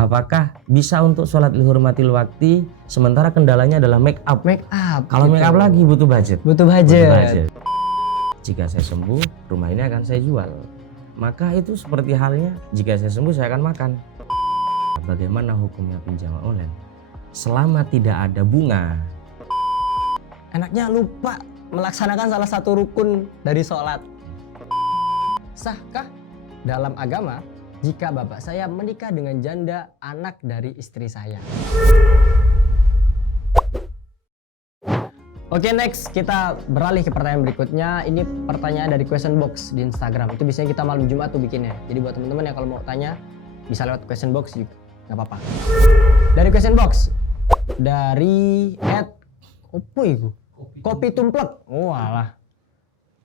apakah bisa untuk sholat lihurmatil wakti sementara kendalanya adalah make up? Kalau gitu. make up lagi butuh budget. Butuh budget. Jika saya sembuh, rumah ini akan saya jual. Maka itu seperti halnya jika saya sembuh saya akan makan. Bagaimana hukumnya pinjaman online? Selama tidak ada bunga. Anaknya lupa melaksanakan salah satu rukun dari sholat. Sahkah dalam agama jika bapak saya menikah dengan janda anak dari istri saya? Oke, next kita beralih ke pertanyaan berikutnya. Ini pertanyaan dari question box di Instagram. Itu biasanya kita malam Jumat tuh bikinnya. Jadi buat teman-teman yang kalau mau tanya bisa lewat question box juga nggak apa-apa. Dari question box dari Kopi Tumplek. Walah.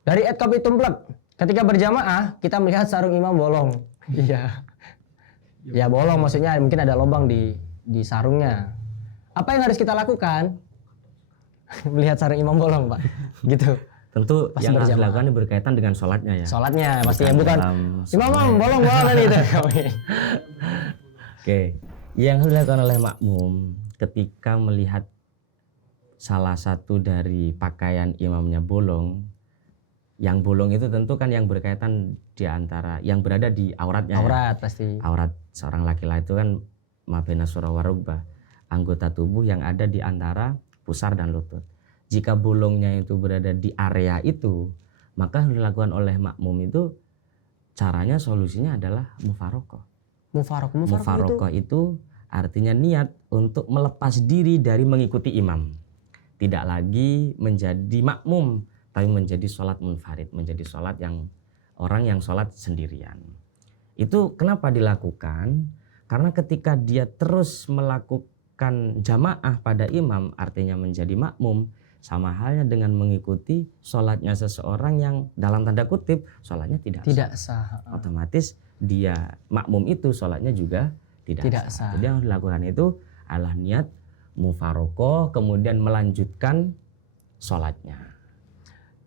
Dari Kopi Tumplek. Ketika berjamaah kita melihat sarung imam bolong. Iya. Ya bolong maksudnya mungkin ada lubang di sarungnya. Apa yang harus kita lakukan? Melihat sarung imam bolong, Pak. Gitu. Tentu Pasti yang harus berjamaah. dilakukan berkaitan dengan sholatnya ya. Sholatnya pastinya bukan imam bolong gitu. Oke. Yang harus dilakukan oleh makmum ketika melihat salah satu dari pakaian imamnya bolong. Yang bolong itu tentu kan yang berkaitan di antara yang berada di auratnya. Aurat ya. pasti. Aurat seorang laki-laki itu kan mabena surah warubah, anggota tubuh yang ada di antara pusar dan lutut. Jika bolongnya itu berada di area itu, maka yang dilakukan oleh makmum itu caranya solusinya adalah mufarokoh. Mufarokoh itu artinya niat untuk melepas diri dari mengikuti imam. Tidak lagi menjadi makmum, tapi menjadi sholat munfarid, menjadi sholat yang orang yang sholat sendirian. Itu kenapa dilakukan? Karena ketika dia terus melakukan jamaah pada imam, artinya menjadi makmum, sama halnya dengan mengikuti sholatnya seseorang yang dalam tanda kutip sholatnya tidak sah. Otomatis dia makmum itu sholatnya juga tidak sah. Jadi yang dilakukan itu adalah niat mufarokoh, kemudian melanjutkan sholatnya.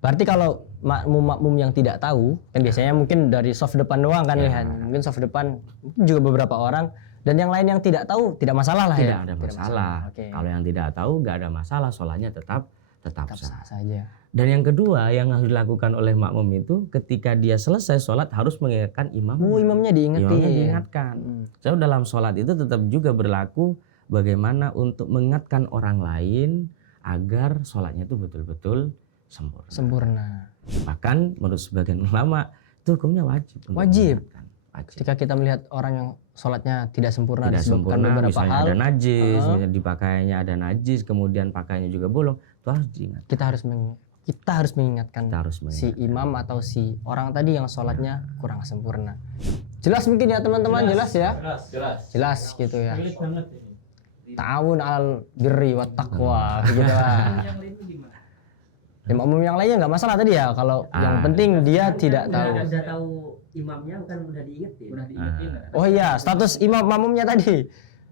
Berarti kalau makmum yang tidak tahu, kan biasanya mungkin dari soft depan doang kan lihat. Mungkin soft depan juga beberapa orang, dan yang lain yang tidak tahu tidak masalah lah tidak ya. ada masalah. Okay. Kalau yang tidak tahu nggak ada masalah, sholatnya tetap sah saja. Dan yang kedua yang harus dilakukan oleh makmum itu ketika dia selesai sholat harus mengingatkan imam. Imamnya diingatkan. So, dalam sholat itu tetap juga berlaku bagaimana untuk mengingatkan orang lain agar sholatnya itu betul-betul sempurna. Bahkan menurut sebagian ulama itu hukumnya wajib. Ketika kita melihat orang yang sholatnya tidak sempurna disebabkan beberapa misalnya hal, ada najis, misalnya di pakaiannya ada najis, kemudian pakaiannya juga bolong, itu harus diingat. Kita harus mengingatkan si imam atau si orang tadi yang sholatnya kurang sempurna. Jelas mungkin ya teman-teman, jelas ya? Jelas gitu ya. Ta'awun al birri wat taqwa gitu lah. Makmum yang lainnya nggak masalah tadi ya, kalau yang penting dia tidak tahu. Udah tahu imamnya kan udah diingetin. Oh iya, status imam makmumnya tadi.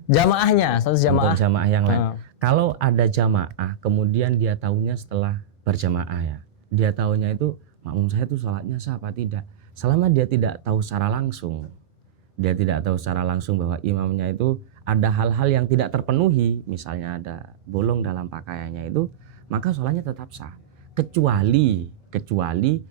Jamaahnya, status jamaah. Untuk jamaah yang lain. Kalau ada jamaah kemudian dia tahunya setelah berjamaah ya. Dia tahunya itu makmum saya itu sholatnya sah apa tidak. Selama dia tidak tahu secara langsung. Dia tidak tahu secara langsung bahwa imamnya itu ada hal-hal yang tidak terpenuhi, misalnya ada bolong dalam pakaiannya itu, maka sholatnya tetap sah. Kecuali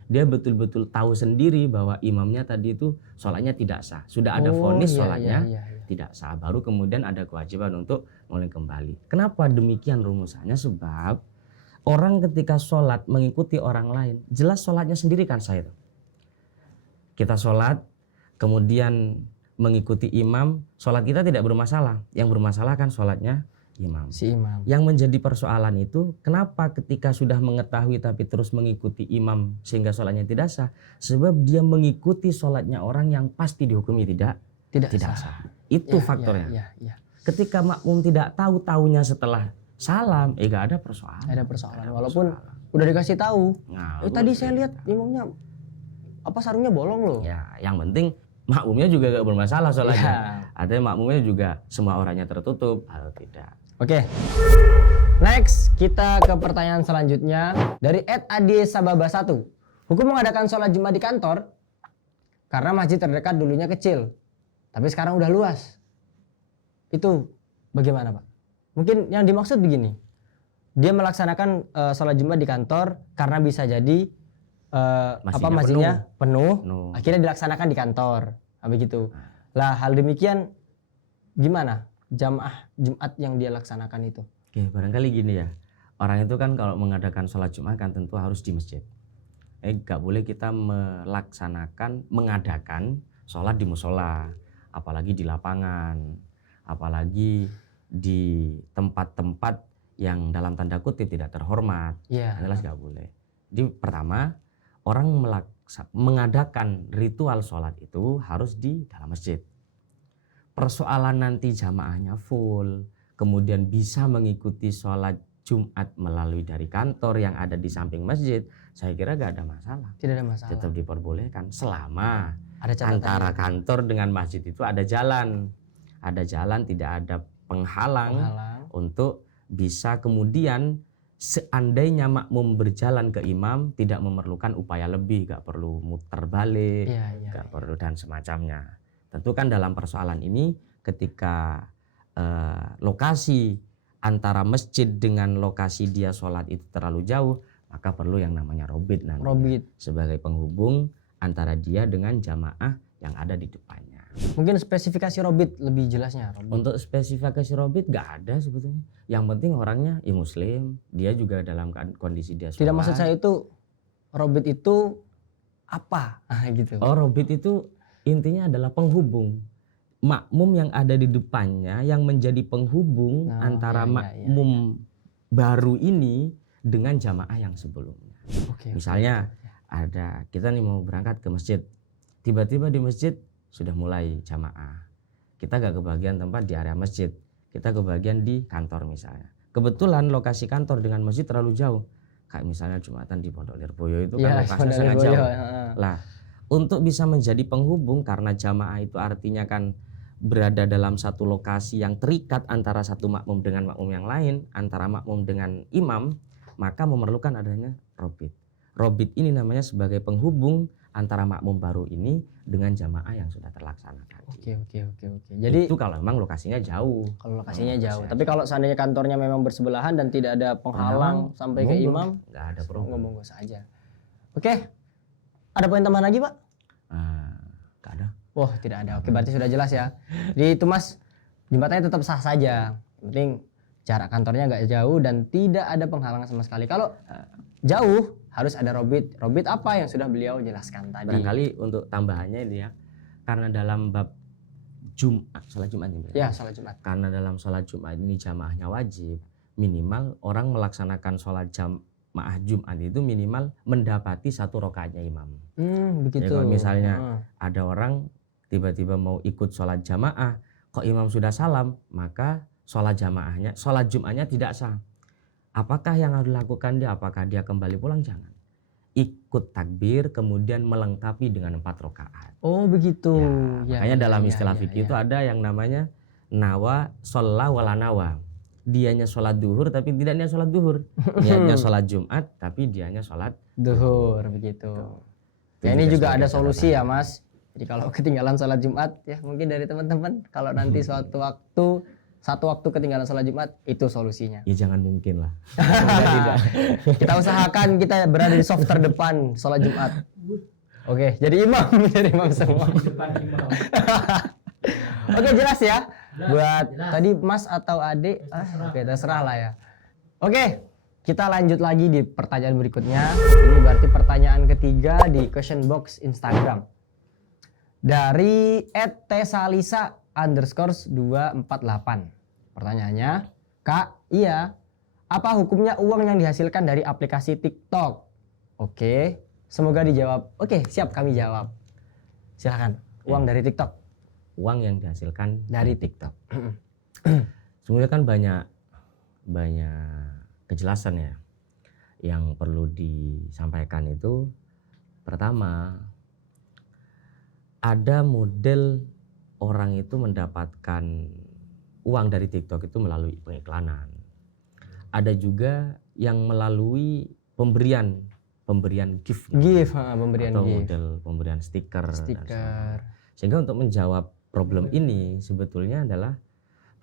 dia betul-betul tahu sendiri bahwa imamnya tadi itu sholatnya tidak sah. Sudah ada vonis sholatnya tidak sah. Baru kemudian ada kewajiban untuk mulai kembali. Kenapa demikian rumusannya? Sebab orang ketika sholat mengikuti orang lain, jelas sholatnya sendiri kan sah itu. Kita sholat, kemudian mengikuti imam, sholat kita tidak bermasalah. Yang bermasalah kan sholatnya imam. Si imam. Yang menjadi persoalan itu kenapa ketika sudah mengetahui tapi terus mengikuti imam sehingga sholatnya tidak sah? Sebab dia mengikuti sholatnya orang yang pasti dihukumi tidak sah. Itu faktornya. Ketika makmum tidak tahu, taunya setelah salam, gak ada persoalan. Ada persoalan. Walaupun udah dikasih tahu. Tadi saya lihat imamnya sarungnya bolong loh. Ya, yang penting makmumnya juga gak bermasalah sholatnya. Artinya makmumnya juga semua orangnya tertutup atau tidak. Oke. Next, kita ke pertanyaan selanjutnya dari @adesababa1. Hukum mengadakan sholat Jumat di kantor karena masjid terdekat dulunya kecil, tapi sekarang udah luas. itu bagaimana Pak? Mungkin yang dimaksud begini, dia melaksanakan sholat Jumat di kantor karena bisa jadi masjidnya penuh, akhirnya dilaksanakan di kantor, begitu. Lah hal demikian gimana jamaah Jumat yang dia laksanakan itu? Oke, barangkali gini ya, orang itu kan kalau mengadakan sholat Jumat kan tentu harus di masjid. Gak boleh kita mengadakan sholat di musola, apalagi di lapangan, apalagi di tempat-tempat yang dalam tanda kutip tidak terhormat. Jelas gak boleh. Jadi pertama, orang mengadakan ritual sholat itu harus di dalam masjid. Persoalan nanti jamaahnya full, kemudian bisa mengikuti sholat Jumat melalui dari kantor yang ada di samping masjid, saya kira gak ada masalah. Tidak ada masalah. Tetap diperbolehkan selama ada antara kantor dengan masjid itu ada jalan. Ada jalan, tidak ada penghalang. Untuk bisa kemudian seandainya makmum berjalan ke imam tidak memerlukan upaya lebih, gak perlu muter balik, gak perlu dan semacamnya. Tentu kan dalam persoalan ini ketika lokasi antara masjid dengan lokasi dia sholat itu terlalu jauh, maka perlu yang namanya robit nanti sebagai penghubung antara dia dengan jamaah yang ada di depannya. Mungkin spesifikasi robit lebih jelasnya. Untuk spesifikasi robit gak ada sebetulnya. Yang penting orangnya muslim, dia juga dalam kondisi dia sholat. Tidak, maksud saya itu robit itu apa? Gitu. Oh, robit itu intinya adalah penghubung. Makmum yang ada di depannya yang menjadi penghubung antara makmum baru ini dengan jamaah yang sebelumnya. Misalnya ada kita nih mau berangkat ke masjid, tiba-tiba di masjid sudah mulai jamaah, kita gak kebagian tempat di area masjid, kita kebagian di kantor misalnya. Kebetulan lokasi kantor dengan masjid terlalu jauh, kayak misalnya Jumatan di Pondok Lirboyo itu kan lokasinya sangat jauh. Lah, untuk bisa menjadi penghubung karena jamaah itu artinya kan berada dalam satu lokasi yang terikat antara satu makmum dengan makmum yang lain, antara makmum dengan imam, maka memerlukan adanya robit. Robit ini namanya sebagai penghubung antara makmum baru ini dengan jamaah yang sudah terlaksana tadi. Oke. Jadi itu kalau memang lokasinya jauh. Kalau lokasinya jauh. Tapi kalau seandainya kantornya memang bersebelahan dan tidak ada penghalang sampai ke imam, nggak ada problem. Ngomong saja. Oke. Ada poin tambahan lagi, Pak? Nggak ada. Wah, tidak ada. Oke, berarti sudah jelas ya. Jadi itu Mas, jembatannya tetap sah saja. Yang penting jarak kantornya nggak jauh dan tidak ada penghalangan sama sekali. Kalau jauh harus ada robit. Robit apa yang sudah beliau jelaskan tadi. Barangkali untuk tambahannya ini ya, karena dalam bab Jumat, sholat Jumat ini. Ya, sholat Jumat. Karena dalam sholat Jumat ini jamaahnya wajib, minimal orang melaksanakan sholat jamaah Jumat itu minimal mendapati satu rakaatnya imam. Begitu. Ya, kalau misalnya ada orang tiba-tiba mau ikut sholat jamaah, kok imam sudah salam, maka sholat Jumatnya tidak sah. Apakah yang harus dilakukan dia? Apakah dia kembali pulang? Jangan. Ikut takbir kemudian melengkapi dengan 4 rakaat. Oh begitu. Makanya dalam istilah fikih itu ada yang namanya nawa sholla wala nawa. Dianya sholat duhur tapi tidak niat sholat duhur. Niatnya sholat Jumat tapi dianya sholat duhur. Begitu. Ya, ini juga ada solusi ya Mas. Jadi kalau ketinggalan sholat Jumat ya mungkin dari teman-teman kalau nanti satu waktu ketinggalan sholat Jumat, itu solusinya. Ya jangan mungkin lah. Kita usahakan kita berada di soft terdepan sholat Jumat. Oke, jadi imam semua. Oke, jelas ya. Buat tadi Mas atau Adik, oke terserah lah ya. Oke, kita lanjut lagi di pertanyaan berikutnya. Ini berarti pertanyaan ketiga di question box Instagram. Dari @tesalisa_248. Pertanyaannya, Kak, iya, apa hukumnya uang yang dihasilkan dari aplikasi TikTok? Oke, semoga dijawab. Oke, siap kami jawab. Silakan, uang dari TikTok. Uang yang dihasilkan dari TikTok. Sebenarnya kan banyak kejelasan ya yang perlu disampaikan itu. Pertama, ada model orang itu mendapatkan uang dari TikTok itu melalui pengiklanan. Ada juga yang melalui pemberian gift. Pemberian atau gift. Model pemberian stiker. Sehingga untuk menjawab problem ini sebetulnya adalah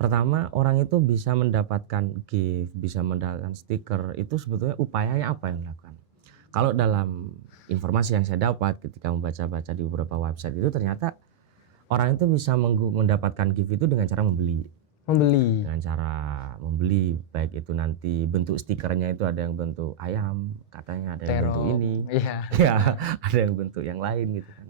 Pertama, orang itu bisa mendapatkan gift, bisa mendapatkan stiker, itu sebetulnya upayanya apa yang dilakukan? Kalau dalam informasi yang saya dapat ketika membaca-baca di beberapa website itu, ternyata orang itu bisa mendapatkan gift itu dengan cara membeli. Dengan cara membeli, baik itu nanti bentuk stikernya itu ada yang bentuk ayam, katanya ada yang bentuk ini, ya ada yang bentuk yang lain gitu kan.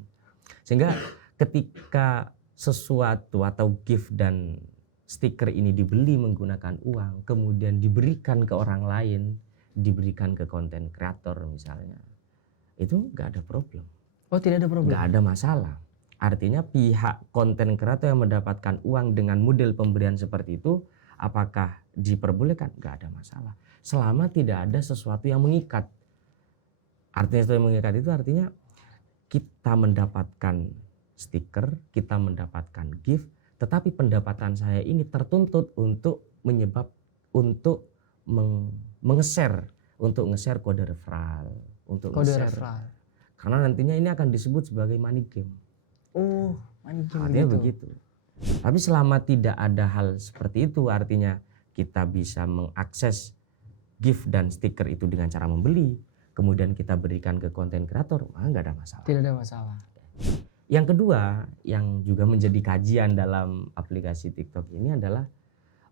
Sehingga ketika sesuatu atau gift dan stiker ini dibeli menggunakan uang, kemudian diberikan ke orang lain, diberikan ke konten kreator misalnya, itu nggak ada problem. Oh, tidak ada problem? Nggak ada masalah. Artinya pihak konten kreator yang mendapatkan uang dengan model pemberian seperti itu, apakah diperbolehkan? Nggak ada masalah. Selama tidak ada sesuatu yang mengikat. Artinya sesuatu yang mengikat itu artinya kita mendapatkan stiker, kita mendapatkan gift, tetapi pendapatan saya ini tertuntut untuk nge-share kode referral, karena nantinya ini akan disebut sebagai money game. Oh, money game. Artinya begitu. Tapi selama tidak ada hal seperti itu, artinya kita bisa mengakses gift dan stiker itu dengan cara membeli, kemudian kita berikan ke konten kreator, maka nggak ada masalah. Tidak ada masalah. Yang kedua, yang juga menjadi kajian dalam aplikasi TikTok ini adalah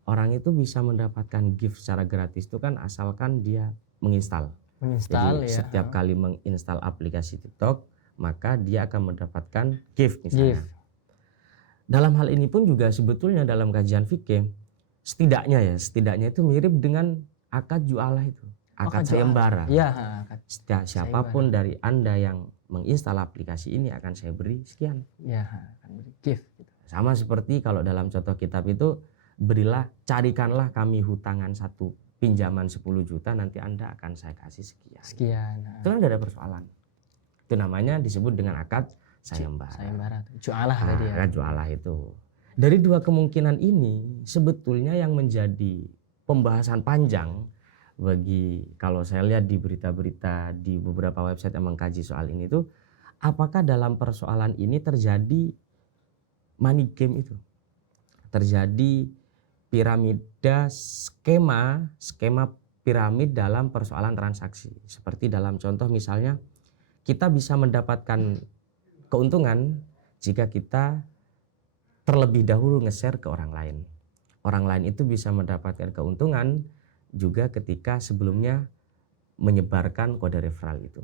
orang itu bisa mendapatkan gift secara gratis itu kan asalkan dia menginstal. Jadi, ya. Setiap kali menginstal aplikasi TikTok, maka dia akan mendapatkan gift misalnya. Dalam hal ini pun juga sebetulnya dalam kajian fikih, setidaknya itu mirip dengan akad jualah itu. Akad sayembara. Ya, siapapun dari Anda yang menginstal aplikasi ini akan saya beri sekian. Ya, akan beri gift. Sama seperti kalau dalam contoh kitab itu, carikanlah kami hutangan satu pinjaman 10 juta, nanti Anda akan saya kasih sekian. Itu kan nggak ada persoalan. Itu namanya disebut dengan akad sayembara. Jualah tadi ya. Akad jualah itu. Dari dua kemungkinan ini sebetulnya yang menjadi pembahasan panjang bagi, kalau saya lihat di berita-berita di beberapa website yang mengkaji soal ini tuh, apakah dalam persoalan ini terjadi money game itu, terjadi piramida, skema piramid dalam persoalan transaksi. Seperti dalam contoh misalnya, kita bisa mendapatkan keuntungan jika kita terlebih dahulu nge-share ke orang lain. Orang lain itu bisa mendapatkan keuntungan juga ketika sebelumnya menyebarkan kode referral itu.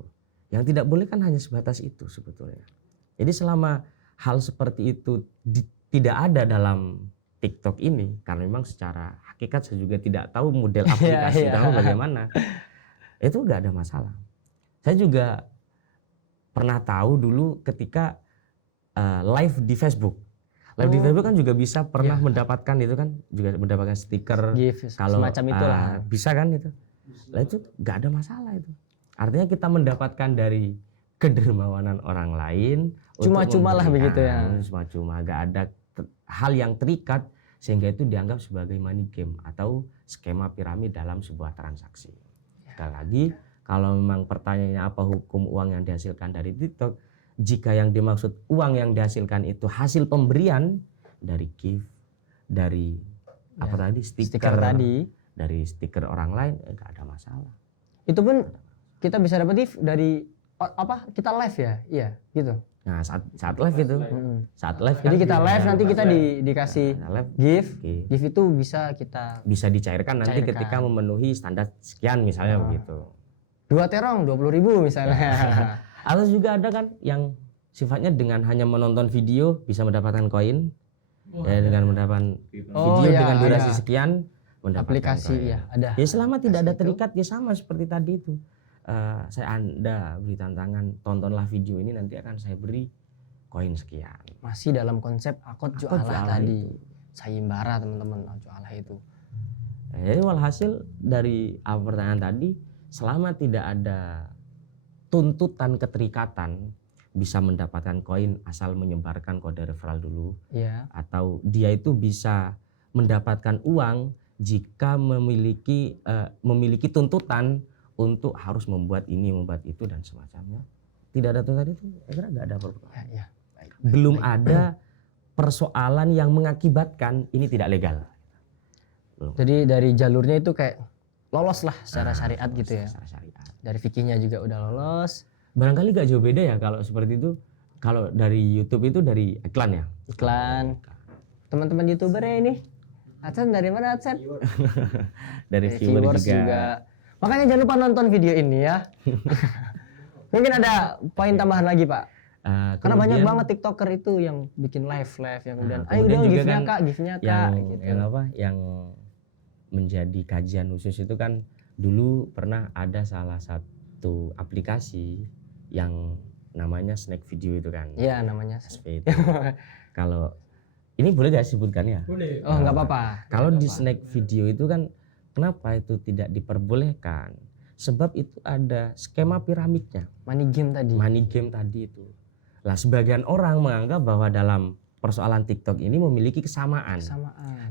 Yang tidak boleh kan hanya sebatas itu sebetulnya. Jadi selama hal seperti itu tidak ada dalam TikTok ini, karena memang secara hakikat saya juga tidak tahu model aplikasi tahu bagaimana, itu nggak ada masalah. Saya juga pernah tahu dulu ketika live di Facebook. Live di Facebook kan juga bisa pernah mendapatkan itu kan, juga mendapatkan stiker kalau semacam itulah. Bisa kan itu. Lah itu nggak ada masalah itu. Artinya kita mendapatkan dari kedermawanan orang lain. Cuma-cuma lah begitu ya. Cuma-cuma, nggak ada hal yang terikat sehingga itu dianggap sebagai money game atau skema piramid dalam sebuah transaksi. Sekali lagi, kalau memang pertanyaannya apa hukum uang yang dihasilkan dari TikTok, jika yang dimaksud uang yang dihasilkan itu hasil pemberian dari gift, dari stiker tadi, dari stiker orang lain, nggak ada masalah. Itu pun kita bisa dapat dari kita live ya, iya gitu. Nah saat live itu, saat live. Jadi kita live nanti kita dikasih gift itu bisa dicairkan nanti ketika memenuhi standar sekian misalnya begitu. 2 terong 20.000 misalnya. Atau juga ada kan yang sifatnya dengan hanya menonton video bisa mendapatkan koin, dengan mendapatkan video dengan durasi sekian mendapatkan aplikasi koin. Ada. Ya selama tidak ada terikat ya sama seperti tadi itu. Anda beri tantangan, tontonlah video ini nanti akan saya beri koin sekian. Masih dalam konsep akad jualah tadi. Sayembara teman-teman, jualah itu. Jadi walhasil dari pertanyaan tadi, selama tidak ada tuntutan keterikatan, bisa mendapatkan koin asal menyebarkan kode referral dulu, atau dia itu bisa mendapatkan uang jika memiliki tuntutan untuk harus membuat ini, membuat itu dan semacamnya. Tidak ada tuntutan itu, saya kira nggak ada apa-apa. Belum ada persoalan yang mengakibatkan ini tidak legal. Jadi dari jalurnya itu kayak lolos lah secara syariat gitu ya. Secara syariat. Dari fikihnya juga udah lolos. Barangkali gak jauh beda ya kalau seperti itu. Kalau dari YouTube itu dari iklan ya. Iklan. Teman-teman YouTuber ya ini. Adsen dari mana Adsen? Dari viewers juga. Makanya jangan lupa nonton video ini ya. Mungkin ada poin tambahan lagi Pak. Karena banyak banget TikToker itu yang bikin live yang kemudian ayo dong give-nya Kak, give-nya Kak gitu. Yang menjadi kajian khusus itu kan dulu pernah ada salah satu aplikasi yang namanya Snack Video itu kan. Iya, namanya SPV itu. Kalau ini boleh gak sebutkan ya? Boleh. Oh, nggak apa-apa. Kalau di Snack Video itu kan kenapa itu tidak diperbolehkan? Sebab itu ada skema piramidnya. Money game tadi itu. Lah sebagian orang menganggap bahwa dalam persoalan TikTok ini memiliki kesamaan.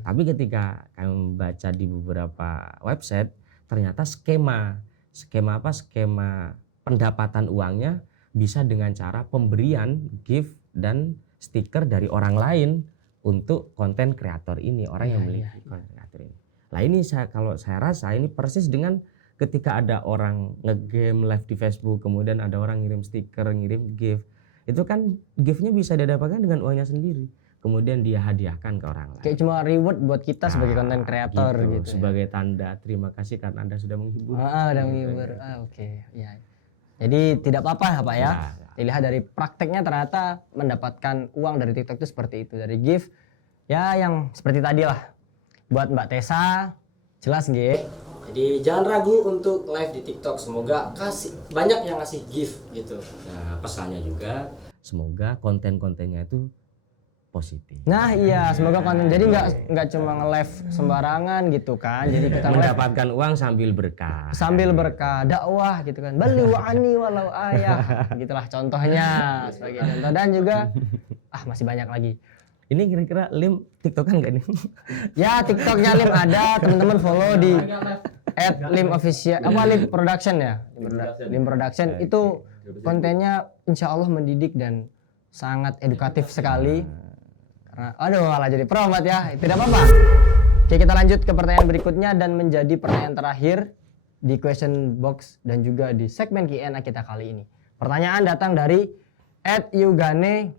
Tapi ketika kami membaca di beberapa website ternyata skema pendapatan uangnya bisa dengan cara pemberian gift dan stiker dari orang lain untuk konten kreator ini, orang yang memiliki konten kreator ini. Lah ini kalau saya rasa ini persis dengan ketika ada orang ngegame live di Facebook, kemudian ada orang ngirim stiker, ngirim gift, itu kan giftnya bisa didapatkan dengan uangnya sendiri, kemudian dia hadiahkan ke orang lain. Kayak cuma reward buat kita sebagai konten kreator gitu. Sebagai tanda terima kasih karena Anda sudah menghibur. Udah menghibur. Oke. Ya. Jadi tidak apa-apa Pak ya. Dilihat dari prakteknya ternyata mendapatkan uang dari TikTok itu seperti itu, dari gift ya yang seperti tadi lah. Buat Mbak Tessa jelas nggih. Jadi jangan ragu untuk live di TikTok, semoga banyak yang ngasih gift gitu. Nah, pesannya juga semoga konten-kontennya itu positif. Nah iya, semoga konten jadi nggak cuma nge-live sembarangan gitu kan. Jadi kita mendapatkan uang sambil berkah. Dakwah gitu kan. Bali wa ani walau ayah. Gitulah contohnya sebagai contoh, dan juga masih banyak lagi. Ini kira-kira Lim TikTokan nggak nih? Ya TikToknya Lim ada, teman-teman follow di @limofficial Lim Production ya. Lim Production itu kontennya insya Allah mendidik dan sangat edukatif sekali. Karena malah jadi promote ya, tidak apa-apa. Oke, kita lanjut ke pertanyaan berikutnya dan menjadi pertanyaan terakhir di question box dan juga di segmen Q&A kita kali ini. Pertanyaan datang dari @yugane_dedi.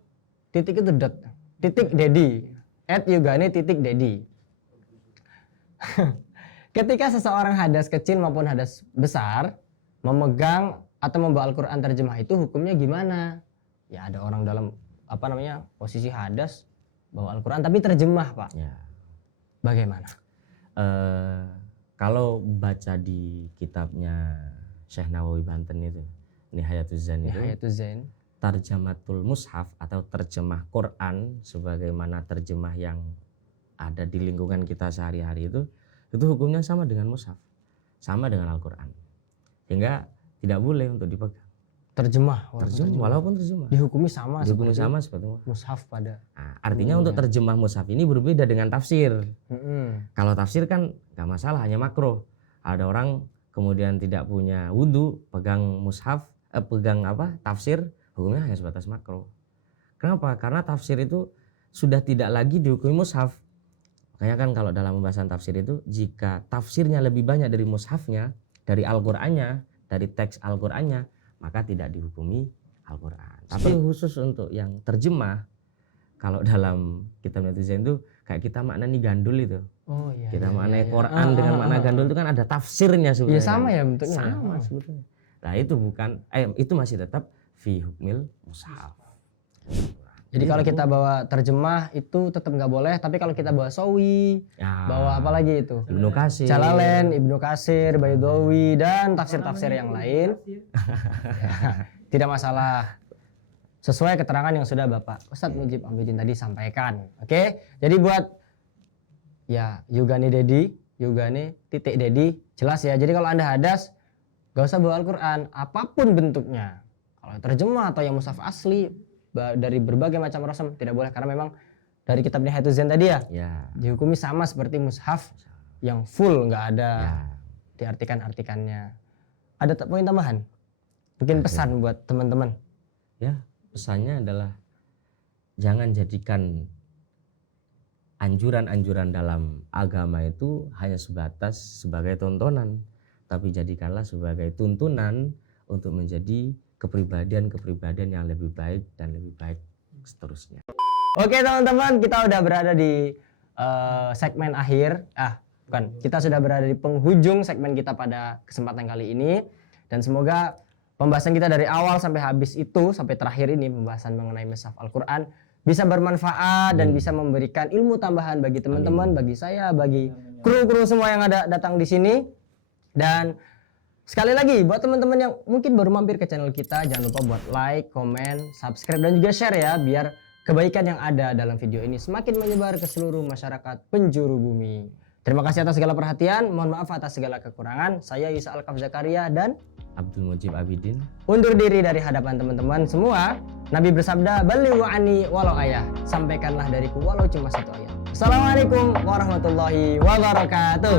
@yugane_dedi. Ketika seseorang hadas kecil maupun hadas besar memegang atau membawa Al-Quran terjemah itu hukumnya gimana? Ya ada orang dalam posisi hadas bawa Al-Quran tapi terjemah Pak. Ya. Bagaimana? Kalau baca di kitabnya Syekh Nawawi Banten itu, Nihayatul Zain itu, Tarjamatul Mushaf atau terjemah Quran sebagaimana terjemah yang ada di lingkungan kita sehari-hari itu hukumnya sama dengan mushaf, sama dengan Al-Quran, sehingga tidak boleh untuk dipegang. Terjemah walaupun terjemah dihukumi sama seperti mushaf pada. Artinya untuk terjemah mushaf ini berbeda dengan tafsir. Kalau tafsir kan nggak masalah, hanya makruh. Ada orang kemudian tidak punya wudu pegang mushaf, tafsir, hukumnya hanya sebatas makruh. Kenapa? Karena tafsir itu sudah tidak lagi dihukumi mushaf. Makanya kan kalau dalam pembahasan tafsir itu, jika tafsirnya lebih banyak dari mushafnya, dari Al-Qur'annya, dari teks Al-Qur'annya, maka tidak dihukumi Al-Qur'an. Tapi khusus untuk yang terjemah, kalau dalam kitab netizen itu kayak kita maknani gandul itu. Kita maknai Quran dengan makna gandul itu kan ada tafsirnya sebenarnya. Iya sama ya bentuknya. Sama sebetulnya. Nah itu itu masih tetap fi hukmil mushaf. Jadi kalau kita bawa terjemah itu tetap nggak boleh, tapi kalau kita bawa sawi, bawa apa lagi itu? Ibnu Katsir, Jalalain, Ibnu Katsir, Baidawi dan tafsir-tafsir yang lain, tidak masalah. Sesuai keterangan yang sudah Bapak Ustadz Mujib Ambidin tadi sampaikan. Oke, jadi buat Yugane_dedi, jelas ya. Jadi kalau Anda hadas, gak usah bawa Al-Quran, apapun bentuknya. Kalau terjemah atau yang mushaf asli dari berbagai macam rasam tidak boleh, karena memang dari kitab Nihayatul Zain tadi ya dihukumi sama seperti mushaf yang full, nggak ada diartikan-artikannya. Ada poin tambahan? Mungkin pesan buat teman-teman. Ya, pesannya adalah jangan jadikan anjuran-anjuran dalam agama itu hanya sebatas sebagai tontonan, tapi jadikanlah sebagai tuntunan untuk menjadi kepribadian-kepribadian yang lebih baik dan lebih baik seterusnya. Oke teman-teman, kita udah berada di segmen akhir. Kita sudah berada di penghujung segmen kita pada kesempatan kali ini. Dan semoga pembahasan kita dari awal sampai habis itu, sampai terakhir ini pembahasan mengenai mushaf Al-Quran bisa bermanfaat dan bisa memberikan ilmu tambahan bagi teman-teman, bagi saya, bagi kru-kru semua yang ada datang di sini. Dan sekali lagi buat teman-teman yang mungkin baru mampir ke channel kita, jangan lupa buat like, komen, subscribe dan juga share ya, biar kebaikan yang ada dalam video ini semakin menyebar ke seluruh masyarakat penjuru bumi. Terima kasih atas segala perhatian, mohon maaf atas segala kekurangan. Saya Yusa Alkaf Zakaria dan Abdul Mujib Abidin undur diri dari hadapan teman-teman semua. Nabi bersabda, "Balighu anni walau ayah." Sampaikanlah dariku walau cuma satu ayat. Assalamualaikum warahmatullahi wabarakatuh.